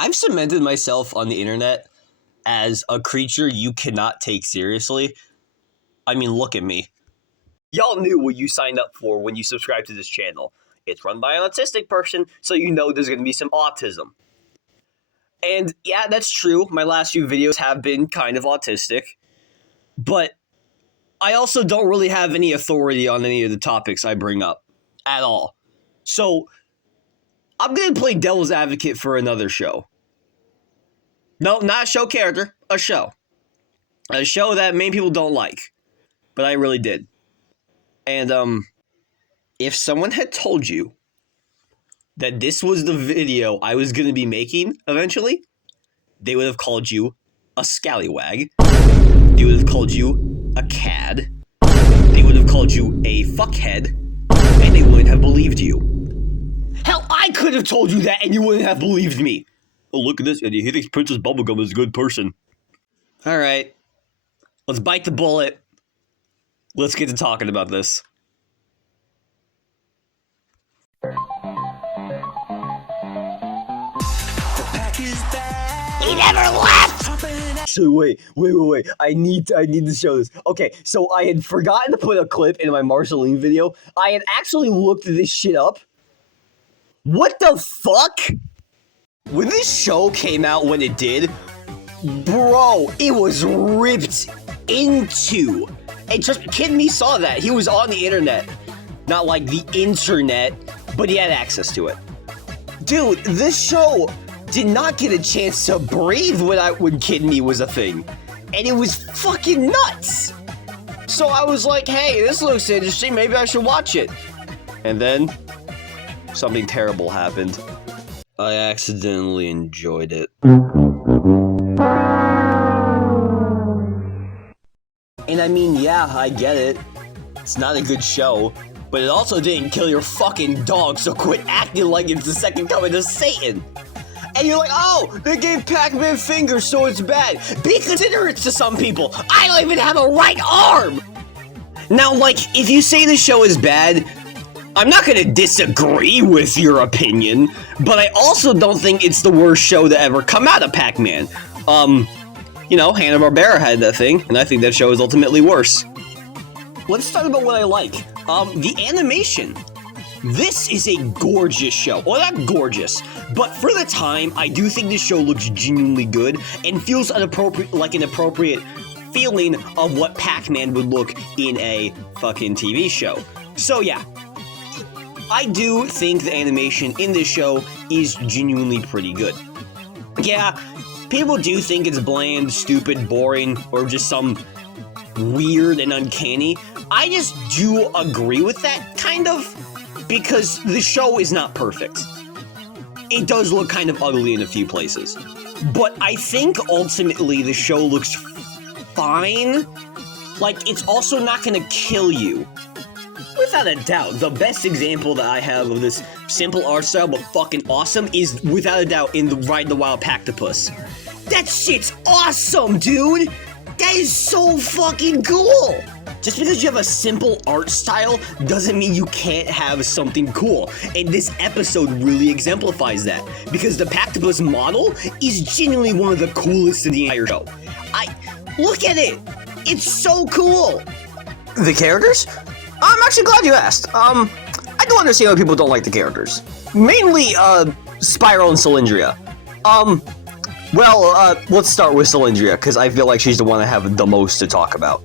I've cemented myself on the internet as a creature you cannot take seriously. I mean, look at me. Y'all knew what you signed up for when you subscribed to this channel. It's run by an autistic person, so you know there's going to be some autism. And yeah, that's true. My last few videos have been kind of autistic. But I also don't really have any authority on any of the topics I bring up at all. So I'm going to play devil's advocate for another show. No, not a show character, a show. A show that many people don't like, but I really did. And if someone had told you that this was the video I was going to be making eventually, they would have called you a scallywag. They would have called you a cad. They would have called you a fuckhead. And they wouldn't have believed you. Hell, I could have told you that and you wouldn't have believed me. Oh, look at this idiot. He thinks Princess Bubblegum is a good person. Alright. Let's bite the bullet. Let's get to talking about this. He never left! So wait. I need to show this. Okay, so I had forgotten to put a clip in my Marceline video. I had actually looked this shit up. What the fuck? When this show came out when it did, bro, it was ripped into. And just Kid Me saw that. He was on the internet. Not like the internet, but he had access to it. Dude, this show did not get a chance to breathe when Kid Me was a thing. And it was fucking nuts. So I was like, hey, this looks interesting. Maybe I should watch it. And then something terrible happened. I accidentally enjoyed it. And I mean, yeah, I get it. It's not a good show, but it also didn't kill your fucking dog, so quit acting like it's the second coming of Satan. And you're like, oh, they gave Pac-Man fingers, so it's bad. Be considerate to some people. I don't even have a right arm! Now, like, if you say the show is bad, I'm not gonna disagree with your opinion, but I also don't think it's the worst show to ever come out of Pac-Man. You know, Hanna-Barbera had that thing, and I think that show is ultimately worse. Let's talk about what I like. The animation. This is a gorgeous show. Well, not gorgeous, but for the time, I do think this show looks genuinely good and feels an appropriate feeling of what Pac-Man would look in a fucking TV show. So yeah, I do think the animation in this show is genuinely pretty good. Yeah, people do think it's bland, stupid, boring, or just some weird and uncanny. I just do agree with that, kind of, because the show is not perfect. It does look kind of ugly in a few places. But I think ultimately the show looks fine. Like, it's also not gonna kill you. Without a doubt, the best example that I have of this simple art style but fucking awesome is, without a doubt, in the Ride the Wild Pactopus. That shit's awesome, dude! That is so fucking cool! Just because you have a simple art style doesn't mean you can't have something cool. And this episode really exemplifies that. Because the Pactopus model is genuinely one of the coolest in the entire show. Look at it! It's so cool! The characters? I'm actually glad you asked. I don't understand why people don't like the characters. Mainly, Spiral and Cylindria. Let's start with Cylindria, because I feel like she's the one I have the most to talk about.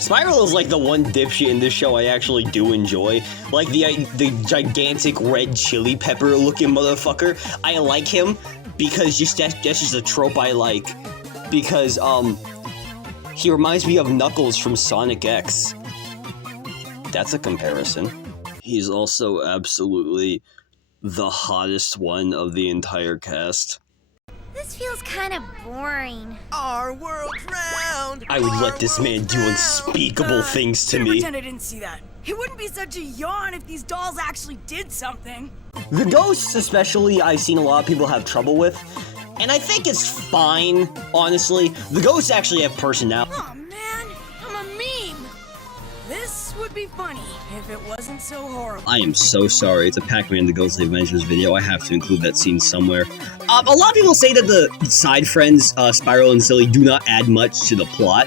Spiral is like the one dipshit in this show I actually do enjoy. Like the gigantic red chili pepper looking motherfucker. I like him because that's just a trope I like. Because, he reminds me of Knuckles from Sonic X. That's a comparison. He's also absolutely the hottest one of the entire cast. This feels kind of boring. Our world's round. I would let this man do unspeakable things to me. Pretend I didn't see that. It wouldn't be such a yawn if these dolls actually did something. The ghosts, especially, I've seen a lot of people have trouble with. And I think it's fine, honestly. The ghosts actually have personality. Oh man, I'm a meme. This would be funny if if it wasn't so horrible. I am so sorry. It's a Pac-Man The Ghostly Adventures video. I have to include that scene somewhere. A lot of people say that the side friends, Spiral and Silly, do not add much to the plot.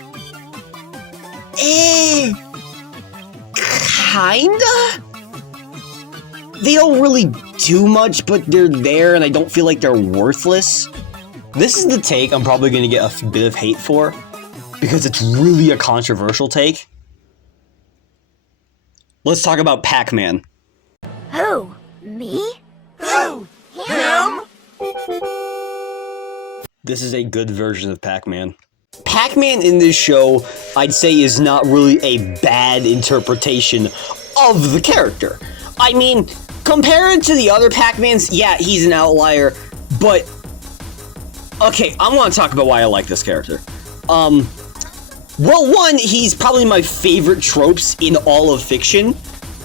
Kinda? They don't really do much, but they're there, and I don't feel like they're worthless. This is the take I'm probably going to get a bit of hate for, because it's really a controversial take. Let's talk about Pac-Man. Who? Me? Who? Him? This is a good version of Pac-Man. Pac-Man in this show, I'd say, is not really a bad interpretation of the character. I mean, compared to the other Pac-Mans, yeah, he's an outlier, but... Okay, I want to talk about why I like this character. Well, one, he's probably my favorite tropes in all of fiction.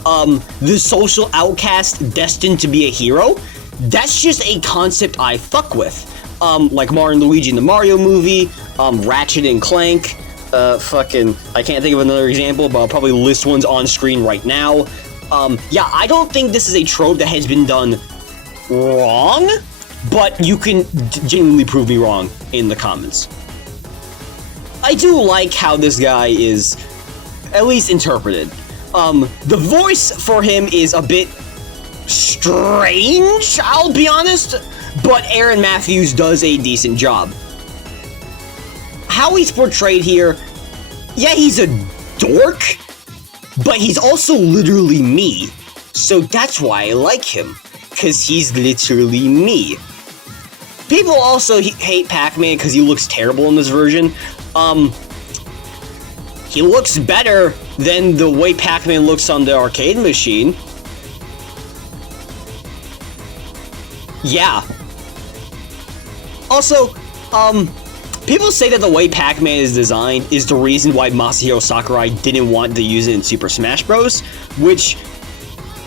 The social outcast destined to be a hero. That's just a concept I fuck with. Like Mario and Luigi in the Mario movie, Ratchet and Clank, I can't think of another example, but I'll probably list ones on screen right now. Yeah, I don't think this is a trope that has been done wrong, but you can genuinely prove me wrong in the comments. I do like how this guy is at least interpreted. The voice for him is a bit strange, I'll be honest, but Aaron Matthews does a decent job. How he's portrayed here, yeah, he's a dork, but he's also literally me. So that's why I like him, because he's literally me. People also hate Pac-Man because he looks terrible in this version. He looks better than the way Pac-Man looks on the arcade machine. Yeah. Also, people say that the way Pac-Man is designed is the reason why Masahiro Sakurai didn't want to use it in Super Smash Bros., which,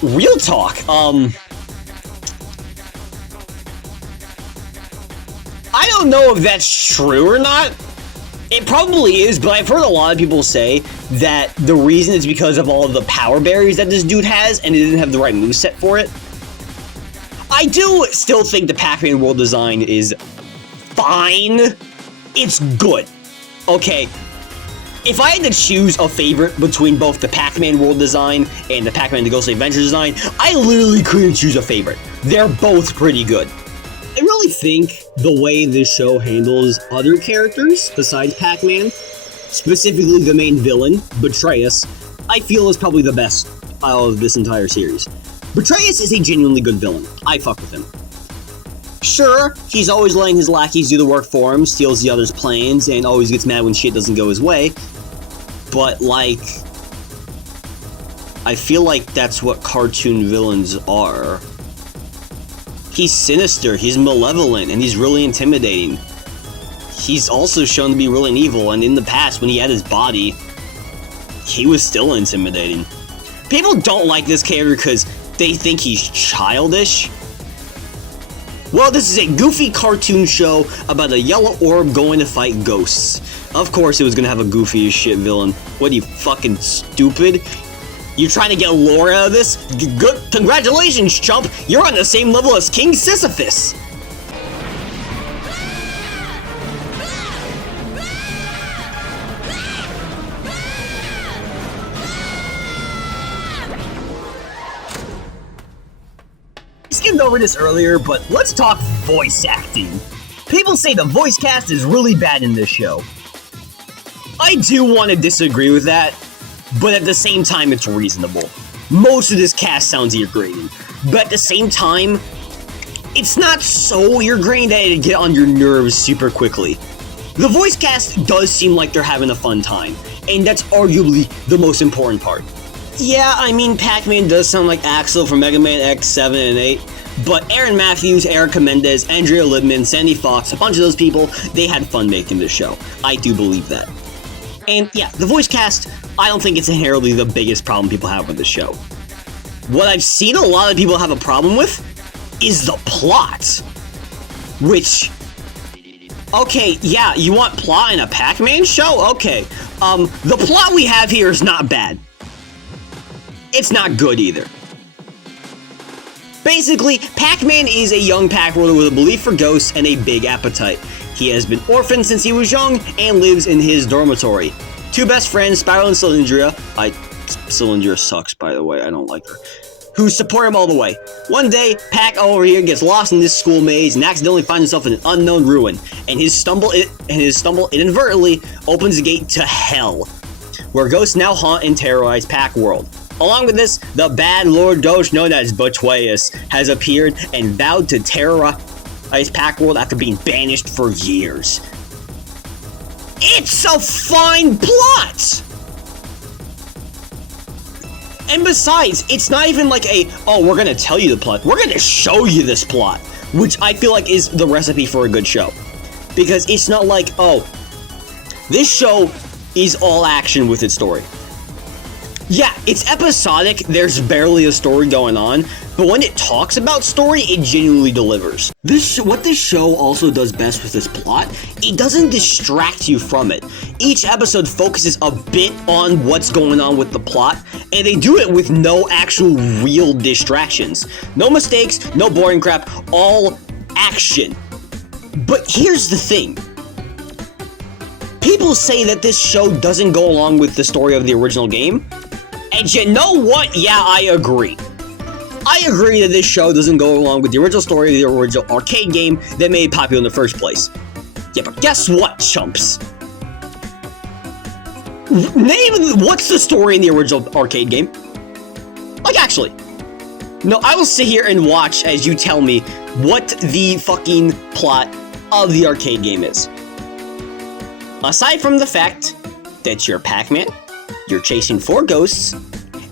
real talk, I don't know if that's true or not. It probably is, but I've heard a lot of people say that the reason is because of all of the power berries that this dude has, and he didn't have the right moveset for it. I do still think the Pac-Man world design is fine. It's good. Okay, if I had to choose a favorite between both the Pac-Man world design and the Pac-Man The Ghostly Adventures design, I literally couldn't choose a favorite. They're both pretty good. I really think the way this show handles other characters besides Pac-Man, specifically the main villain, Betrayus, I feel is probably the best out of this entire series. Betrayus is a genuinely good villain. I fuck with him. Sure, he's always letting his lackeys do the work for him, steals the others' plans, and always gets mad when shit doesn't go his way. But, like, I feel like that's what cartoon villains are. He's sinister, he's malevolent, and he's really intimidating. He's also shown to be really evil, and in the past, when he had his body, he was still intimidating. People don't like this character because they think he's childish. Well, this is a goofy cartoon show about a yellow orb going to fight ghosts. Of course it was gonna have a goofy as shit villain. What, are you fucking stupid? You trying to get lore out of this? Good, congratulations, chump! You're on the same level as King Sisyphus! I skimmed over this earlier, but let's talk voice acting. People say the voice cast is really bad in this show. I do want to disagree with that, but at the same time, it's reasonable. Most of this cast sounds ear-grating, but at the same time, it's not so ear-grating that it'd get on your nerves super quickly. The voice cast does seem like they're having a fun time, and that's arguably the most important part. Yeah, I mean, Pac-Man does sound like Axel from Mega Man X 7 and 8, but Aaron Matthews, Erica Mendez, Andrea Libman, Sandy Fox, a bunch of those people, they had fun making this show. I do believe that. And yeah, the voice cast, I don't think it's inherently the biggest problem people have with this show. What I've seen a lot of people have a problem with is the plot. Which, okay, yeah, you want plot in a Pac-Man show? Okay, the plot we have here is not bad. it's not good either. Basically, Pac-Man is a young Pac-Worlder with a belief for ghosts and a big appetite. He has been orphaned since he was young and lives in his dormitory. Two best friends, Spiral and Cylindria, Cylindria sucks, by the way, I don't like her, who support him all the way. One day, Pac over here gets lost in this school maze and accidentally finds himself in an unknown ruin, and his stumble inadvertently opens a gate to hell, where ghosts now haunt and terrorize Pac-World. Along with this, the bad Lord Ghost known as Betrayus has appeared and vowed to terrorize Pac-World after being banished for years. It's a fine plot! And besides, it's not even like we're gonna tell you the plot, we're gonna show you this plot, which I feel like is the recipe for a good show. Because it's not like, this show is all action with its story. Yeah, it's episodic, there's barely a story going on, but when it talks about story, it genuinely delivers. What this show also does best with this plot, it doesn't distract you from it. Each episode focuses a bit on what's going on with the plot, and they do it with no actual real distractions. No mistakes, no boring crap, all action. But here's the thing. People say that this show doesn't go along with the story of the original game, and you know what? Yeah, I agree. I agree that this show doesn't go along with the original story of the original arcade game that made it popular in the first place. Yeah, but guess what, chumps? Name what's the story in the original arcade game? Like, actually. No, I will sit here and watch as you tell me what the fucking plot of the arcade game is. Aside from the fact that you're Pac-Man, you're chasing 4 ghosts,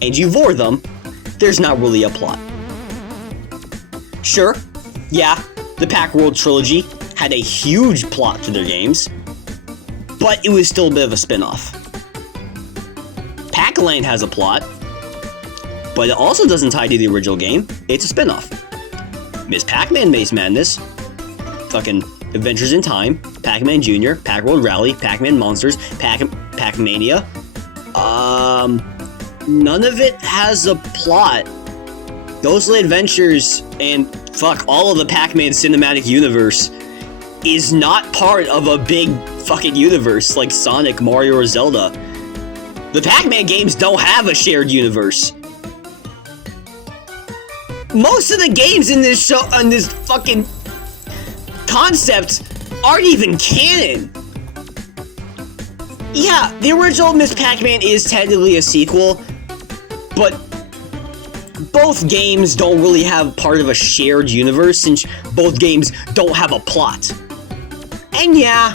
and you vor them, there's not really a plot. Sure, yeah, the Pac-World trilogy had a huge plot to their games, but it was still a bit of a spin-off. Pac-Land has a plot, but it also doesn't tie to the original game, it's a spin-off. Ms. Pac-Man Maze Madness, fucking Adventures in Time, Pac-Man Jr., Pac-World Rally, Pac-Man Monsters, Pac-Mania. None of it has a plot. Ghostly Adventures and all of the Pac-Man cinematic universe is not part of a big fucking universe like Sonic, Mario, or Zelda. The Pac-Man games don't have a shared universe. Most of the games in this show, on this fucking concept, aren't even canon. Yeah, the original Ms. Pac-Man is technically a sequel, but both games don't really have part of a shared universe since both games don't have a plot. And yeah,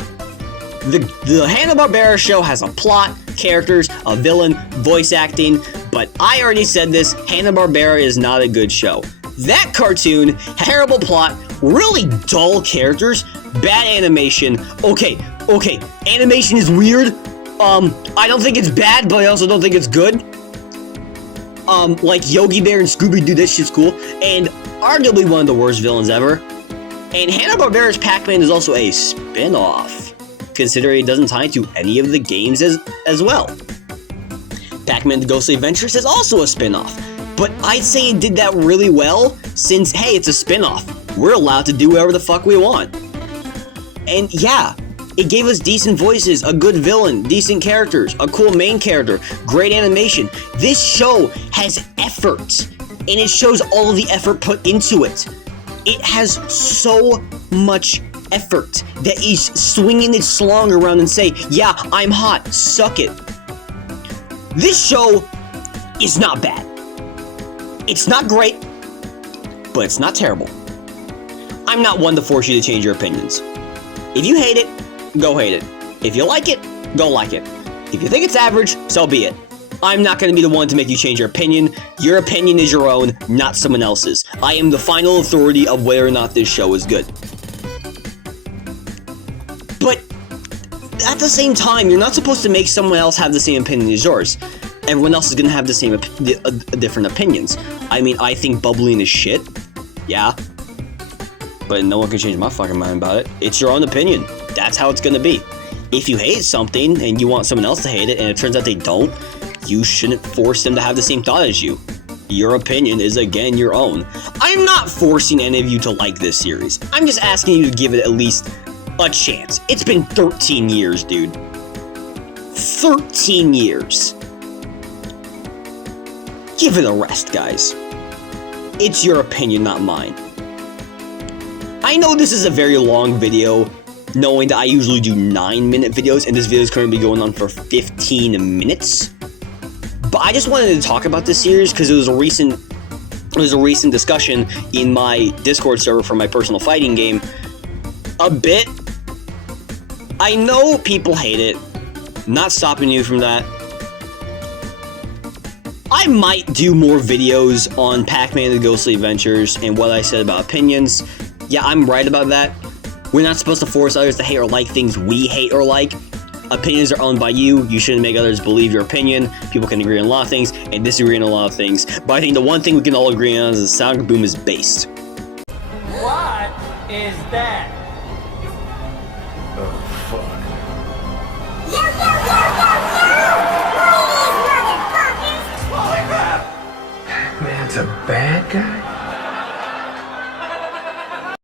the Hanna-Barbera show has a plot, characters, a villain, voice acting, but I already said this, Hanna-Barbera is not a good show. That cartoon, terrible plot, really dull characters, bad animation. Okay, animation is weird. I don't think it's bad, but I also don't think it's good. Like Yogi Bear and Scooby-Doo, that shit's cool, and arguably one of the worst villains ever. And Hanna-Barbera's Pac-Man is also a spin-off, considering it doesn't tie to any of the games as well. Pac-Man The Ghostly Adventures is also a spin-off, but I'd say it did that really well since, hey, it's a spin-off. We're allowed to do whatever the fuck we want. And yeah, it gave us decent voices, a good villain, decent characters, a cool main character, great animation. This show has effort, and it shows all of the effort put into it. It has so much effort that he's swinging its slong around and say, yeah, I'm hot, suck it. This show is not bad. It's not great, but it's not terrible. I'm not one to force you to change your opinions. If you hate it, go hate it. If you like it, go like it. If you think it's average, so be it. I'm not going to be the one to make you change your opinion. Your opinion is your own, not someone else's. I am the final authority of whether or not this show is good. But at the same time, you're not supposed to make someone else have the same opinion as yours. Everyone else is going to have the same different opinions. I mean, I think bubbling is shit. Yeah. But no one can change my fucking mind about it. It's your own opinion. That's how it's gonna be. If you hate something and you want someone else to hate it and it turns out they don't, you shouldn't force them to have the same thought as you. Your opinion is, again, your own. I'm not forcing any of you to like this series. I'm just asking you to give it at least a chance. It's been 13 years, dude. 13 years. Give it a rest, guys. It's your opinion, not mine. I know this is a very long video, knowing that I usually do 9-minute videos, and this video is currently going on for 15 minutes. But I just wanted to talk about this series because it was a recent discussion in my Discord server for my personal fighting game. A bit. I know people hate it. Not stopping you from that. I might do more videos on Pac-Man and the Ghostly Adventures and what I said about opinions. Yeah, I'm right about that. We're not supposed to force others to hate or like things we hate or like. Opinions are owned by you. You shouldn't make others believe your opinion. People can agree on a lot of things and disagree on a lot of things. But I think the one thing we can all agree on is the Sonic Boom is based. What is that? Oh, fuck. Holy crap! Pac-Man's a bad guy?